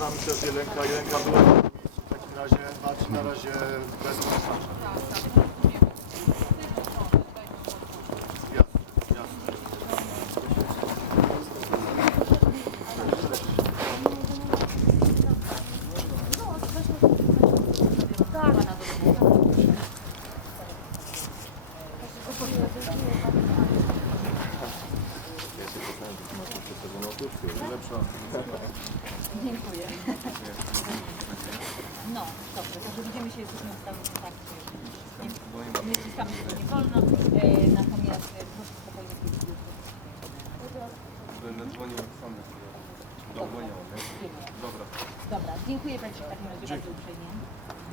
Jest z nami też Jelenka. Jelenka była na miejscu. W takim razie Marcin na razie bez komentarza. Jasne, jasne. Dziękuję. No, dobrze, także widzimy się, jesteśmy w stałym kontakcie. Nie, nie ściskamy się, nie wolno, e, natomiast proszę spokojnie Będę dzwonił Aleksandrę. Dzwonił, nie? Dobra. Dobra, dziękuję Pani w takim razie bardzo uprzejmie.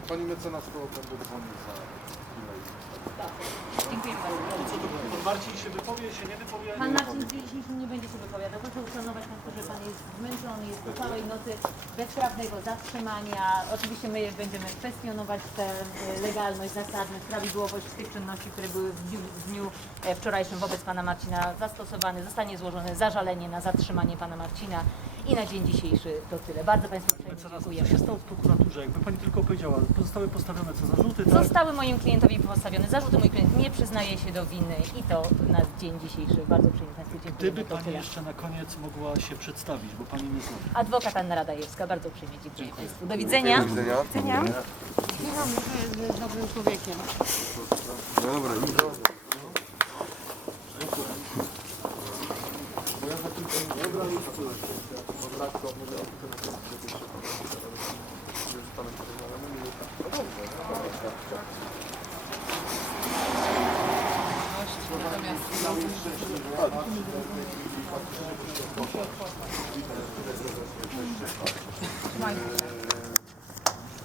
Pani mecenas to będę dzwonił za chwilę. Dziękuję bardzo. Pan Marcin się wypowie, się nie wypowie? Pan Marcin nie będzie się wypowiadał. Proszę uszanować Pan to, że Pan jest zmęczony, jest po całej nocy bezprawnego zatrzymania. Oczywiście my będziemy kwestionować tę e, legalność, zasadność, prawidłowość tych czynności, które były w dniu, w dniu e, wczorajszym wobec Pana Marcina zastosowane. Zostanie złożone zażalenie na zatrzymanie Pana Marcina i na dzień dzisiejszy to tyle. Bardzo Państwu uprzejmie co dziękujemy. się stało w prokuraturze? Jakby Pani tylko powiedziała, zostały postawione co zarzuty, tak? Zostały moim klientowi postawione zarzuty. Mój klient nie przyznaje się do winy i to na dzień dzisiejszy. Bardzo uprzejmie Państwu dziękuję. Gdyby To Pani tyle. jeszcze na koniec mogła się przedstawić, bo Pani nie zna. Adwokat Anna Radajewska, bardzo uprzejmie dziękuję Państwu. Do widzenia. Do widzenia. widzenia. jest dobrym człowiekiem. Dobra, już.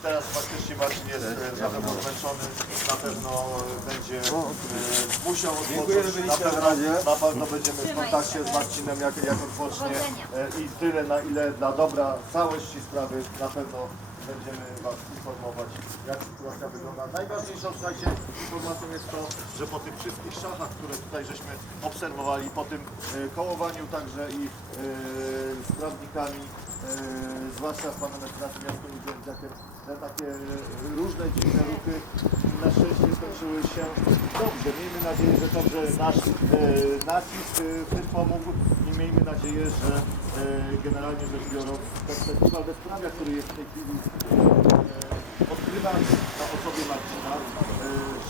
Teraz faktycznie Marcin jest e, na pewno zmęczony, na pewno e, będzie e, musiał odpocząć, na pewno, na pewno będziemy w kontakcie z Marcinem jak, jak odpocznie. E, i tyle na ile dla dobra całości sprawy. Na pewno będziemy Was informować jak sytuacja wygląda. Najważniejszą słuchajcie informacją jest to, że po tych wszystkich szachach, które tutaj żeśmy obserwowali, po tym e, kołowaniu także i e, z prawnikami, zwłaszcza z panem mecenasem Jackiem Dziędziakiem, te takie e, różne dziwne ruchy na szczęście skończyły się dobrze. Miejmy nadzieję, że dobrze nasz e, nacisk e, w tym pomógł i miejmy nadzieję, że e, generalnie rzecz biorąc ten festiwal bezprawia, który jest w tej chwili e, odkrywany na osobie Marcina, e,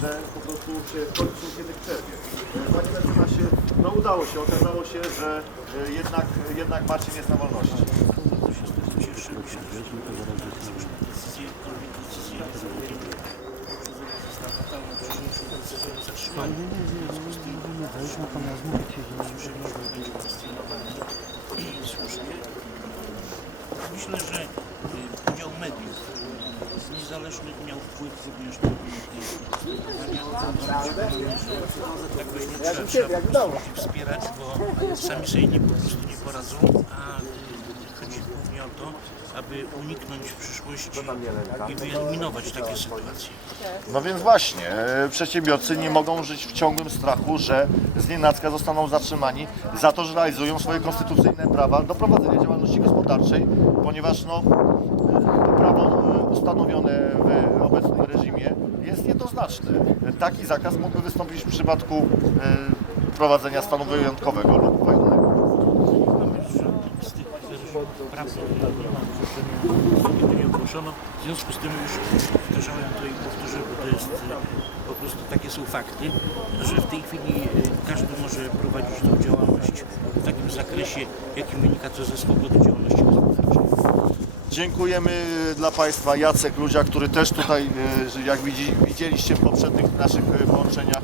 że po prostu się kończy kiedy przerwie. E, Panie mecenasie, no udało się, okazało się, że e, jednak, jednak Marcin jest na wolności. Myślę, że y, udział mediów y, niezależnych miał wpływ również na Jakoś nie trzeba, trzeba ludzi wspierać, bo sami sobie nie, po prostu nie poradzą, a chodzi głównie o to, aby uniknąć w przyszłości i wyeliminować takie sytuacje. No więc właśnie, e, przedsiębiorcy nie mogą żyć w ciągłym strachu, że znienacka zostaną zatrzymani za to, że realizują swoje konstytucyjne prawa do prowadzenia działalności gospodarczej, ponieważ no, e, prawo e, ustanowione w obecnym reżimie jest jednoznaczne. Taki zakaz mógłby wystąpić w przypadku e, prowadzenia stanu wyjątkowego lub wojennego. Mamy żadnych z tych praw nie ogłoszono. W związku z tym już powtarzałem to i powtórzę, bo to jest y, po prostu takie są fakty, że w tej chwili y, każdy może prowadzić tą działalność w takim zakresie, jakim wynika to ze swobody działalności gospodarczej. Dziękujemy dla Państwa. Jacek Ludzia, który też tutaj, jak widzi, widzieliście w poprzednich naszych połączeniach,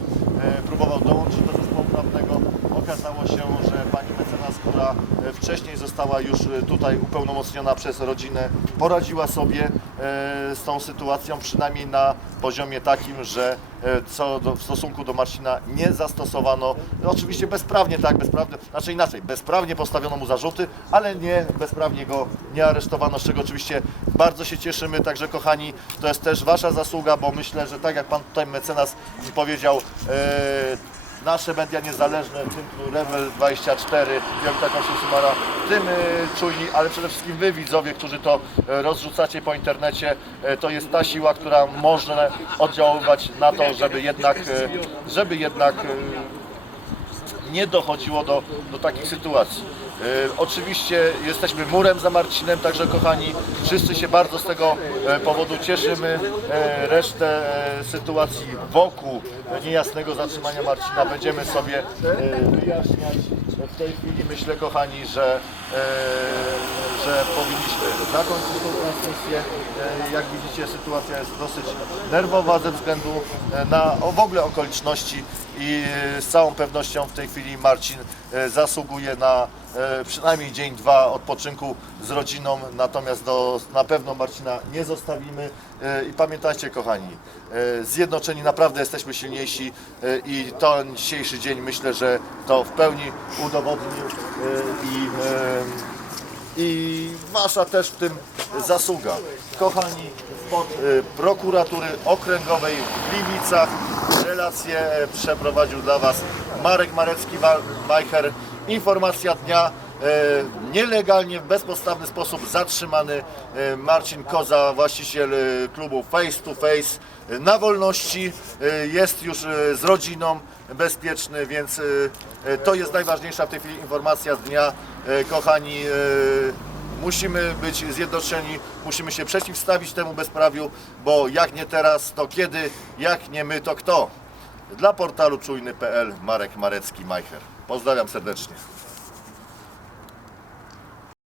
próbował dołączyć do zespołu prawnego. Okazało się, że mecenas, która e, wcześniej została już e, tutaj upełnomocniona przez rodzinę, poradziła sobie e, z tą sytuacją, przynajmniej na poziomie takim, że co do, w stosunku do Marcina nie zastosowano, no oczywiście bezprawnie, tak, bezprawnie, znaczy inaczej, bezprawnie postawiono mu zarzuty, ale nie bezprawnie go nie aresztowano, z czego oczywiście bardzo się cieszymy, także kochani, to jest też Wasza zasługa, bo myślę, że tak jak Pan tutaj mecenas powiedział, e, nasze media niezależne, w tym tu Rebel 24, Wielka Konsulsumara, w tym czujni, ale przede wszystkim wy widzowie, którzy to e, rozrzucacie po internecie, e, to jest ta siła, która może oddziaływać na to, żeby jednak, e, żeby jednak nie dochodziło do, do takich sytuacji. E, oczywiście jesteśmy murem za Marcinem, także kochani, wszyscy się bardzo z tego e, powodu cieszymy. E, resztę sytuacji wokół niejasnego zatrzymania Marcina będziemy sobie wyjaśniać. W tej chwili myślę, kochani, że, że powinniśmy zakończyć tę transmisję. Jak widzicie, sytuacja jest dosyć nerwowa ze względu na w ogóle okoliczności i z całą pewnością w tej chwili Marcin zasługuje na przynajmniej dzień, dwa odpoczynku z rodziną, natomiast do, na pewno Marcina nie zostawimy E, i pamiętajcie kochani, e, zjednoczeni naprawdę jesteśmy silniejsi e, i ten dzisiejszy dzień myślę, że to w pełni udowodnił e, i e, i wasza też w tym zasługa. Kochani, spod prokuratury okręgowej w Gliwicach relację e, przeprowadził dla was Marek Marecki Wa- Majcher. Informacja dnia. e, Nielegalnie, w bezpodstawny sposób zatrzymany e, Marcin Koza, właściciel e, klubu Face to Face na wolności. Jest już z rodziną bezpieczny, więc to jest najważniejsza w tej chwili informacja z dnia. Kochani, musimy być zjednoczeni, musimy się przeciwstawić temu bezprawiu, bo jak nie teraz, to kiedy, jak nie my, to kto? Dla portalu czujny.pl Marek Marecki Majcher. Pozdrawiam serdecznie.